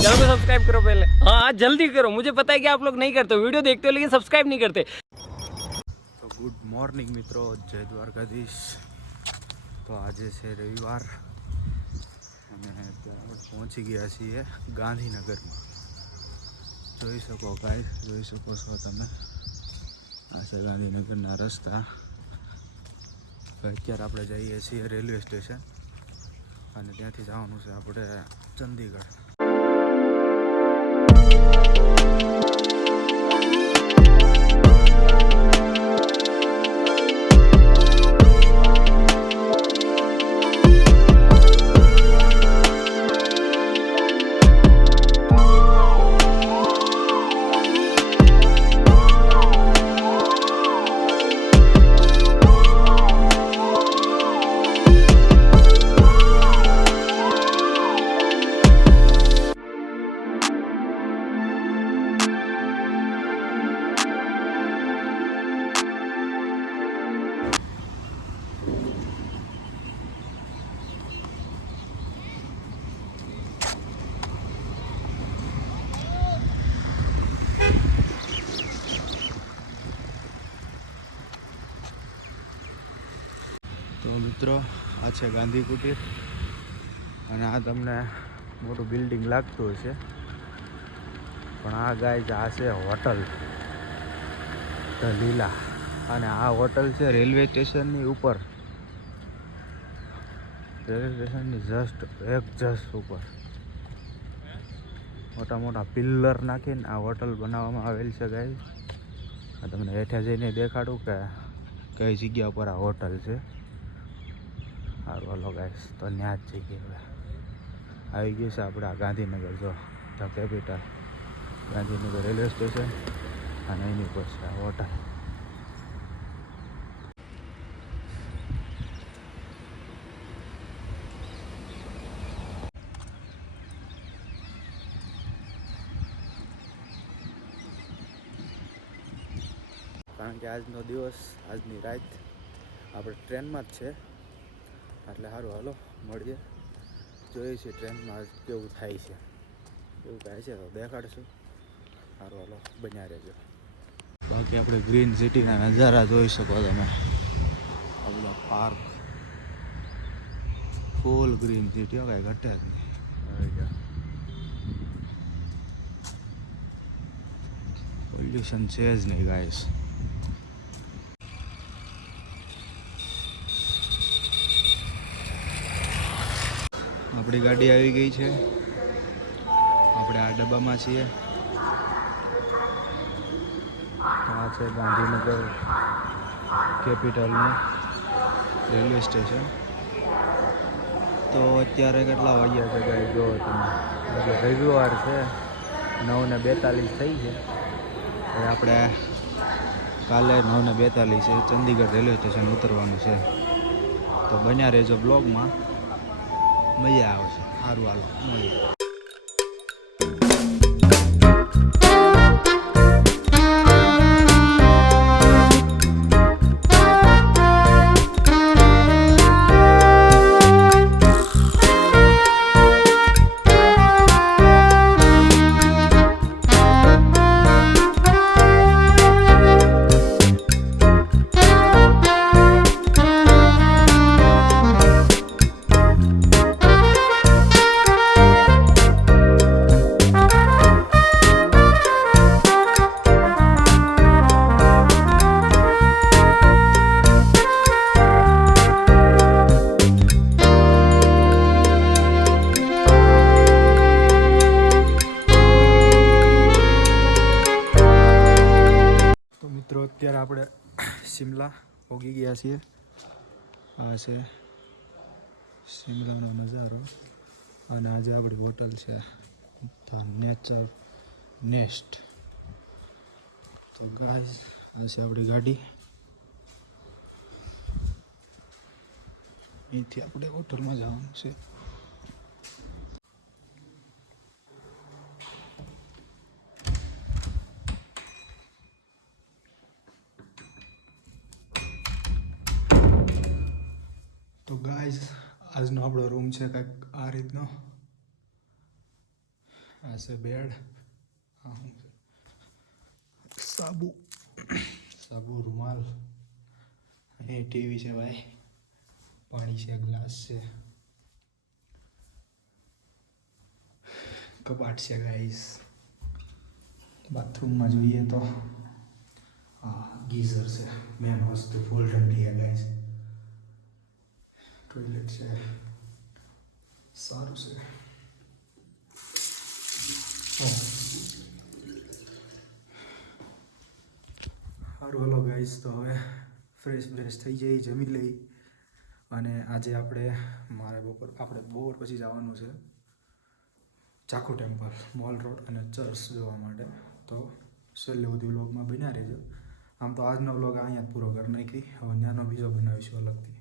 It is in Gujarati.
चैनल को सब्सक्राइब करो पहले। हाँ जल्दी करो, मुझे पता है कि आप लोग नहीं करते, वीडियो देखते हो लेकिन सब्सक्राइब नहीं करते। तो गुड मॉर्निंग मित्रों, जय द्वारकाधीश। तो आज है रविवार અને ત્યાં પહોંચી ગયા છીએ ગાંધીનગરમાં। જોઈ શકો ગાઈસ, જોઈ શકો છો તમે, આ છે ગાંધીનગરના રસ્તા। અત્યારે આપણે જઈએ છીએ રેલવે સ્ટેશન અને ત્યાંથી જવાનું છે આપણે ચંદીગઢ। તો મિત્રો આ છે ગાંધી કુટીર અને આ તમને મોટું બિલ્ડિંગ લાગતું હશે, પણ આ ગાઈઝ આ છે હોટલ ધ લીલા। અને આ હોટલ છે રેલવે સ્ટેશનની ઉપર, રેલવે સ્ટેશનની જસ્ટ ઉપર મોટા મોટા પિલ્લર નાખીને આ હોટલ બનાવવામાં આવેલ છે ગાઈઝ। આ તમને હેઠે જઈને દેખાડું કે કઈ જગ્યા પર આ હોટલ છે। સારું હાલો ગાઈસ, તો ત્યાં જ જઈએ। હવે આવી ગયું છે આપણે આ ગાંધીનગર, જો the capital Gandhinagar railway station અને એની ઉપર છે આ હોટલ। કારણ કે આજનો દિવસ, આજની રાત આપણે ટ્રેનમાં જ છે, એટલે સારું હાલો મળીએ, જોઈએ છીએ ટ્રેનમાં કેવું થાય છે, કેવું થાય છે તો દેખાડશું। સારું હાલો બન્યા રહેજો। બાકી આપણે ગ્રીન સિટીના નજારા જોઈ શકો તમે, આ બધા પાર્ક, ફૂલ ગ્રીન સિટી, કાંઈ ઘટે જ નહીં। પોલ્યુશન છે જ નહીં ગાઈસ। આપણી ગાડી આવી ગઈ છે, આપણે આ ડબ્બામાં છીએ। આ છે ગાંધીનગર કેપિટલનું રેલવે સ્ટેશન। તો અત્યારે કેટલા વાગ્યા છે ગાઈ જો તમે, આજે રવિવાર છે, 9:42 થઈ છે। હવે આપણે કાલે 9:42 ચંદીગઢ રેલવે સ્ટેશન ઉતરવાનું છે, તો બન્યા રહેજો બ્લોગમાં, મજા આવશે। સારું હાલો મળીએ। અત્યારે આપણે શિમલા પહોંચી ગયા છીએ। આ છે શિમલાનો નજારો અને આજે આપણી હોટલ છે ધ નેચર નેસ્ટ। તો ગાઈસ આ છે આપણી ગાડી, અહીંથી આપણે હોટલમાં જવાનું છે। તો ગાઈઝ આજનો આપણો રૂમ છે કંઈક આ રીતનો, આ છે બેડ, આ શું છે? સાબુ, સાબુ, રૂમાલ, અહીં ટીવી છે ભાઈ, પાણી છે, ગ્લાસ છે, કબાટ છે ગાઈસ. બાથરૂમમાં જોઈએ તો હા ગીઝર છે, મેન વસ્તુ ફૂલ ઠંડી છે ગાઈસ. ટોયલેટ છે, સારું છે. સારું હલો ગાઈસ, તો હવે ફ્રેશ થઈ જઈ, જમી લઈ. અને આજે આપણે બપોર પછી જવાનું છે ચાકુ ટેમ્પલ, મોલ રોડ અને ચર્ચ જોવા માટે. તો છેલ્લે સુધી વ્લોગમાં બન્યા રહેજો. આમ તો આજનો વ્લોગ અહીંયા જ પૂરો કરી નાખી, હવે ત્યાંનો બીજો બનાવીશું અલગથી.